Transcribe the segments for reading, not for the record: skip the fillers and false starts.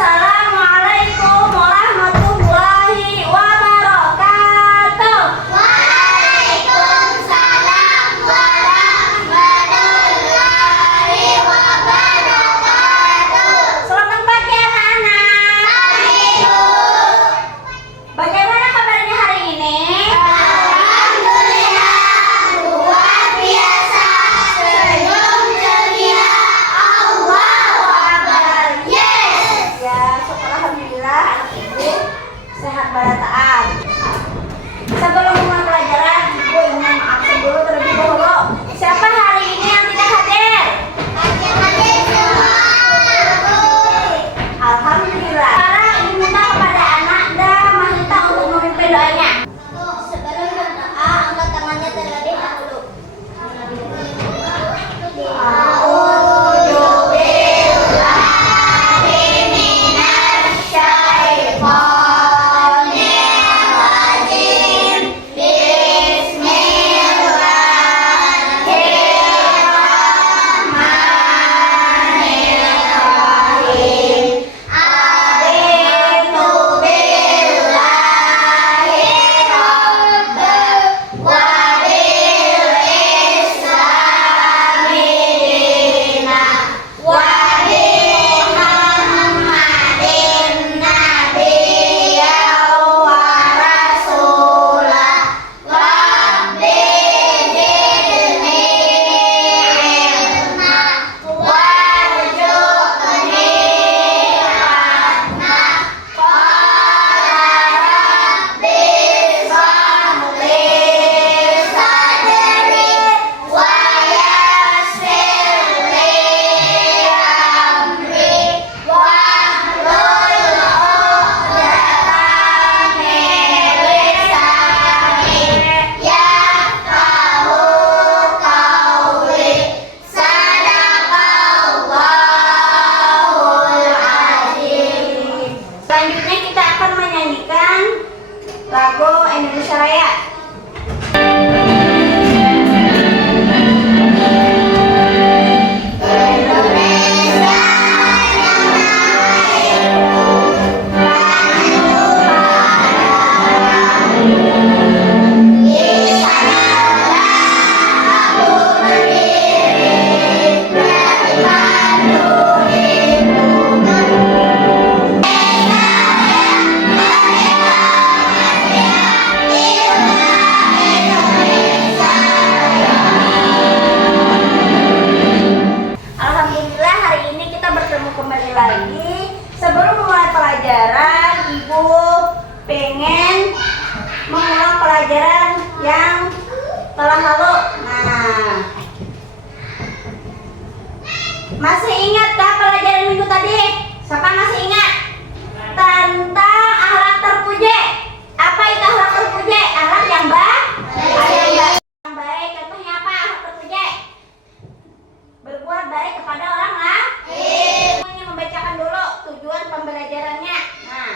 Assalamualaikum warahmatullahi wabarakatuh. Waalaikumsalam warahmatullahi wabarakatuh. Selamat pagi anak-anak. Pagi, Bu. Bagaimana kabarnya hari ini? Alhamdulillah, luar biasa. Senyum ceria. Allahu Akbar. Yes. Ya, syukur alhamdulillah anak ibu sehat barataan. Sebelum mulai pelajaran, ibu ingin absen dulu terlebih dahulu. Siapa hari ini yang tidak hadir? Hadir semua, Bu. Alhamdulillah. Sekarang ibu minta kepada anak dan Mahita untuk memimpin doanya. Bu, sebelum berdoa, angkat tangannya terlebih dahulu. A'udzu billahi minasy syaithanir rajim. Bismillahirrahmanirrahim. Amantu billahi rabban wa bil islami dinan wa bi Muhammadin nabiyyan wa rasulah. Rabbi zidni ilma warzuqni rahmah. Qala rabbi shrahli sadri wa yassir li amri wahlul 'uqdatam min lisani yafqahu qawli. Sadaqallahul azim. Selanjutnya kita akan menyanyikan lagu Indonesia Raya. Indonesia Alhamdulillah hari ini kita bertemu kembali lagi. Sebelum mulai pelajaran, ibu pengen mengulang pelajaran yang telah lalu. Nah, masih ingat kah pelajaran minggu tadi? Siapa masih ingat? Tentang akhlak terpuji. Apa itu akhlak terpuji? Akhlak yang baik. Yang baik. Contohnya apa akhlak terpuji? Berbuat baik kepada orang lain. Ini membacakan dulu tujuan pembelajarannya. Nah,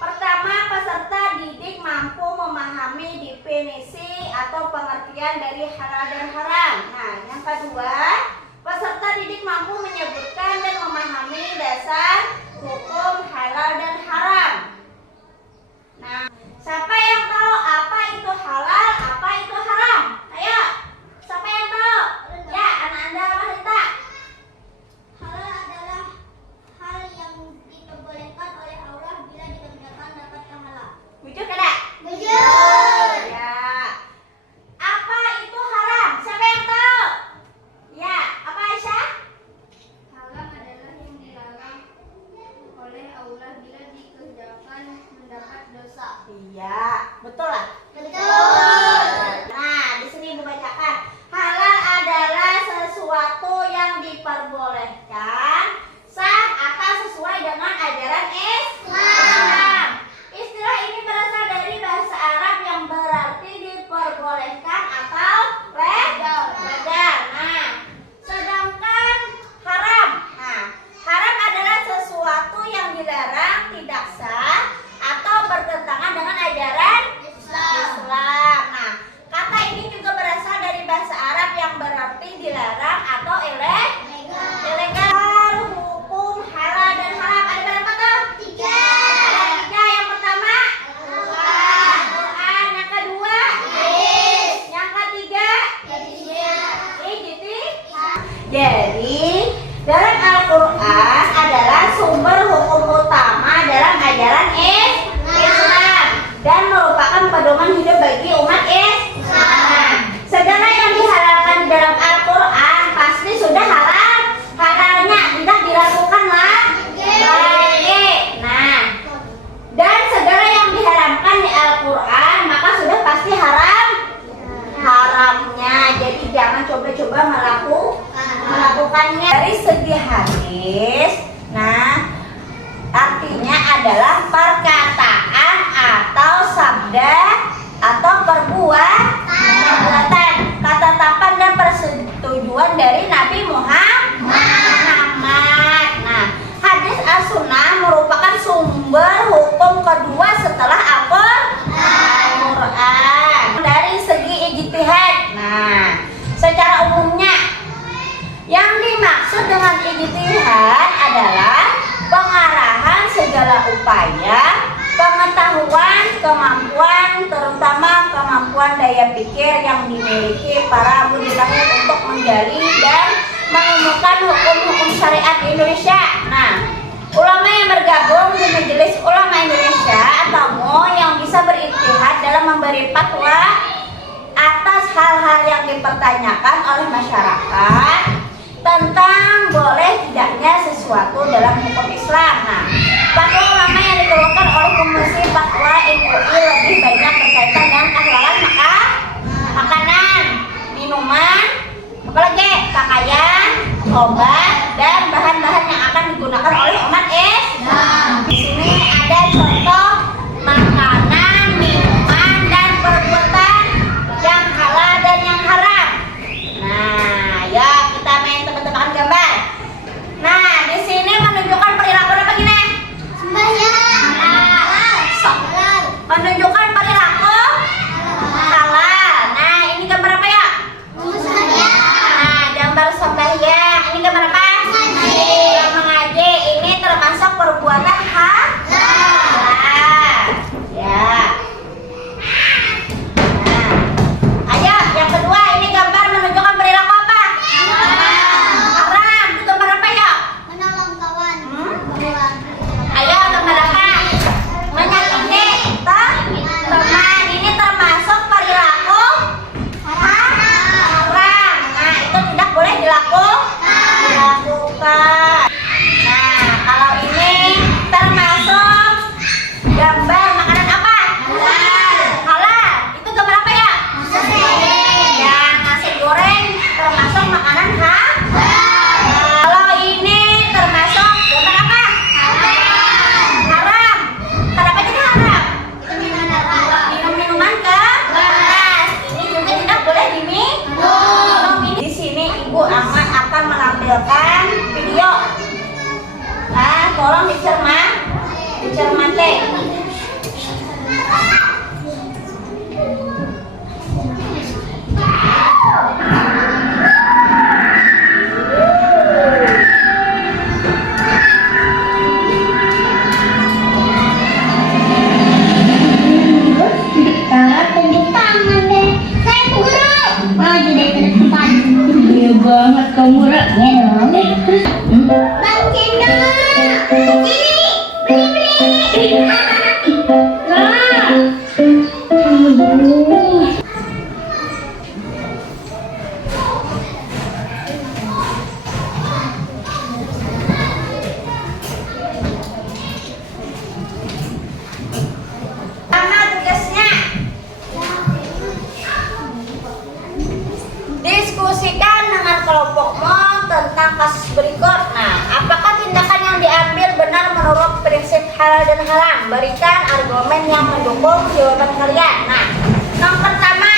pertama, peserta didik mampu memahami definisi atau pengertian dari halal dan haram. Nah, yang kedua, peserta didik mampu menyebutkan dan memahami dasar hukum halal dan haram. Nah, siapa yang tahu apa itu halal, apa itu haram? Ayo, siapa yang tahu? Ya, anak Anda Mahita. halal adalah hal yang diperbolehkan oleh Allah bila dikerjakan dapat pahala. Wujud ada? Jujur. Ya. Apa itu haram? Siapa yang tahu? Ya, apa Aisyah? Haram adalah yang dilarang oleh Allah bila dikerjakan mendapat dosa. Iya, betul lah. Betul. Nah, di sini Ibu bacakan. Halal adalah sesuatu yang diperbolehkan sah atau sesuai dengan ajaran Islam. Istilah ini berasal dari bahasa Arab yang berarti diperbolehkan atau legal. Nah, sedangkan haram. Nah, haram adalah sesuatu yang dilarang, tidak sah atau bertentangan dengan ajaran Islam. Nah, kata ini juga berasal dari bahasa Arab yang berarti dilarang atau ilegal. Hukum halal dan haram ada berapa? Jadi dalam Al-Quran adalah sumber hukum utama dalam ajaran Islam dan merupakan pedoman hidup bagi umat Islam. Segala yang dihalalkan dalam Al-Quran pasti sudah halal, halalnya tidak diragukan lagi. Nah, dan segala yang diharamkan di Al-Quran maka sudah pasti haramnya. Jadi jangan coba-coba melakukannya. Dari segi hadis, nah artinya adalah perkataan atau sabda atau perbuatan, ketetapan dan persetujuan dari Nabi Muhammad. Nah, hadis as-sunnah merupakan sumber hukum kedua setelah Al-Quran. Dari segi ijtihad, nah secara umumnya yang dimaksud dengan ijtihad adalah pengarahan segala upaya, pengetahuan, kemampuan, terutama kemampuan daya pikir yang dimiliki para mujtahid untuk menggali dan menemukan hukum-hukum syariat di Indonesia. Nah, ulama yang bergabung di Majelis Ulama Indonesia atau MUI yang bisa berijtihad dalam memberi fatwa atas hal-hal yang dipertanyakan oleh masyarakat tentang boleh tidaknya sesuatu dalam hukum Islam. Nah, fatwa ulama yang dikeluarkan oleh Komisi Fatwa MUI lebih banyak berkaitan dengan kehalal makanan, minuman, apalagi pakaian, obat, dan bahan-bahan yang akan digunakan oleh umat Islam. Di sini ada contoh makanan, minuman, dan perbuatan yang halal dan yang haram. Nah, ya kita main tebak-tebakan gambar. Nah, di sini menunjukkan perilaku apa gini? Menunjukkan perilaku halal. Nah, ini gambar apa ya? Nah, gambar sembahyang. Ini gambar apa? Mengaji. Ini termasuk perbuatan halal. Ya. Nah, ayo yang kedua, ini gambar menunjukkan perilaku apa? Haram. Itu gambar apa ya? Menolong kawan. Ayo gambar apa? Menyakiti teman. Ini termasuk perilaku haram. Nah, itu tidak boleh dilakukan. Nah, kalau ini termasuk gambar makanan apa? Halal. Itu gambar apa ya? Ya, nasi goreng termasuk makanan kalau ini termasuk gambar apa? Haram. Kenapa jadi haram? Minum-minuman keras. Ini juga tidak boleh diminum. Di sini Ibu Ahmad akan menampilkan video. Nah, tolong dicermati. Tunjuk tangan deh. Saya Bu Guru. Maju deh ke depan. Iya banget kamu Ra. Bang Cendol. Ini beli. Sama tugasnya. Diskusikan dengan kelompokmu tentang kasus berikut. Nah, apakah tindakan yang diambil benar menurut prinsip halal dan haram? Berikan argumen yang mendukung jawaban kalian. Nah, yang pertama,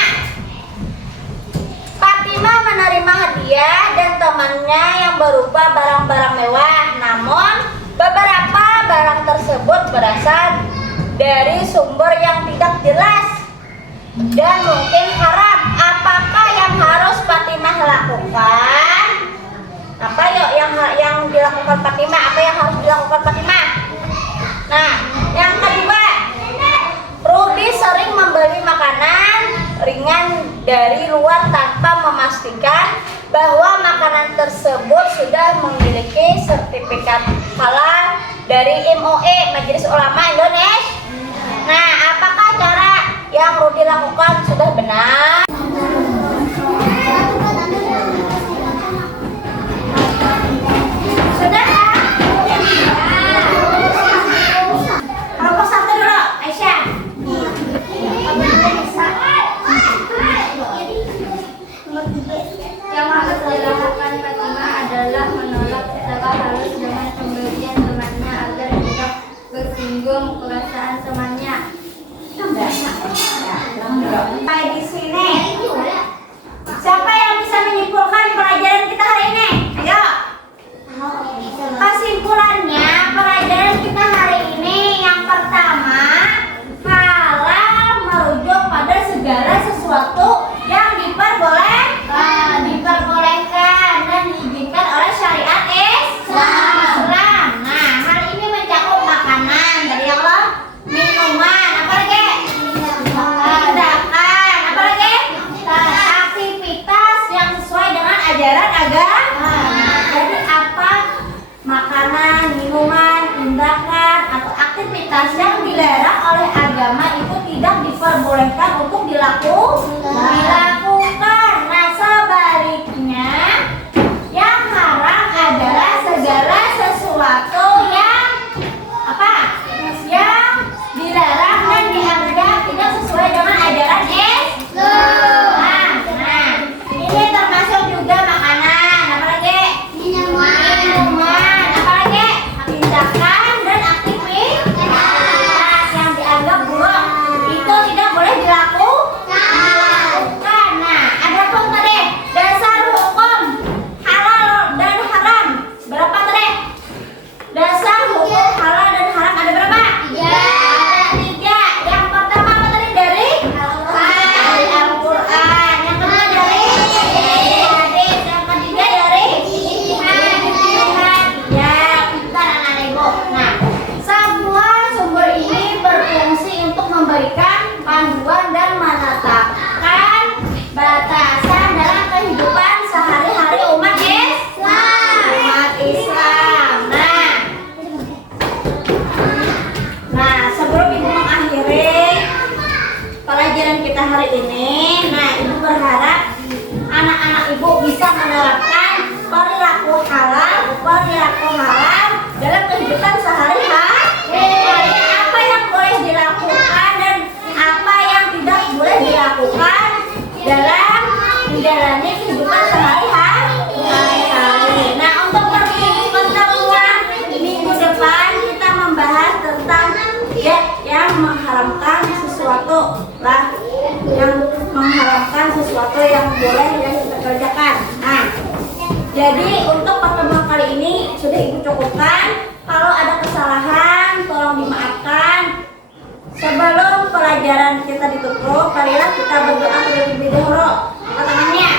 Fatimah menerima hadiah dan temannya yang berupa barang-barang mewah. Namun, beberapa barang tersebut berasal dari sumber yang tidak jelas dan mungkin haram. Apakah yang harus Fatimah lakukan? Apa yuk yang dilakukan Fatimah? Apa yang harus dilakukan Fatimah? Nah, yang kedua, Ruby sering membeli makanan ringan dari luar tanpa memastikan bahwa makanan tersebut sudah memiliki sertifikat halal dari MUI, Majelis Ulama Indonesia. Nah, apakah cara yang Rudi lakukan sudah benar? Sudah ya? Kelompok satu dulu, Aisyah. Yang harus dilakukan Fatimah adalah menolak segala halus dengan pemberian temannya agar tidak bersinggung perasaan temannya. Sampai di sini. Siapa yang bisa menyimpulkan pelajaran kita hari ini? Ayo. Kesimpulannya pelajaran kita hari ini yang pertama, halal merujuk pada segala sesuatu yang diperbolehkan dan diizinkan oleh syariat Islam. Nah, hal ini mencakup makanan dari Allah, minuman, apa lagi? Tindakan, apa lagi? Aktivitas yang sesuai dengan ajaran agama. Jadi apa? Makanan, minuman, tindakan atau aktivitas yang dilarang oleh agama itu tidak diperbolehkan untuk dilakukan. Nah, sebaliknya yang haram adalah segala sesuatu yang apa? Yang dilarang dan dianggap tidak sesuai dengan ajaran Islam. Nah, ini termasuk juga makanan, apa lagi? Minuman, apa lagi? Tindakan dan aktivitas yang dianggap buruk itu tidak boleh dilakukan. Nah, ada pun tadi dasar hukum halal dan haram. Berapa tadi? Dasar hukum halal dan haram ada berapa? Ada 3. Yang pertama apa tadi? Dari Al-Quran. Yang kedua dari hadis. Yang ketiga dari ijtihad. Ya, kita anak ibu. Nah, semua sumber ini berfungsi untuk memberikan panduan dan menetapkan batasan dalam kehidupan sehari-hari umat Islam. Nah, sebelum ibu mengakhiri pelajaran kita hari ini, nah ibu berharap anak-anak ibu bisa menerapkan perilaku halal dalam kehidupan sehari-hari. Apa yang boleh dilakukan dan apa yang tidak boleh dilakukan dalam menjalani kehidupan sehari-hari. Nah, untuk pertemuan minggu depan kita membahas tentang yang mengharamkan sesuatu yang boleh yang kita kerjakan. Nah, jadi untuk pertemuan kali ini sudah ibu cukupkan. Kalau ada kesalahan tolong dimaafkan. Sebelum pelajaran kita ditutup, marilah kita berdoa terlebih dahulu. Angkat tangannya.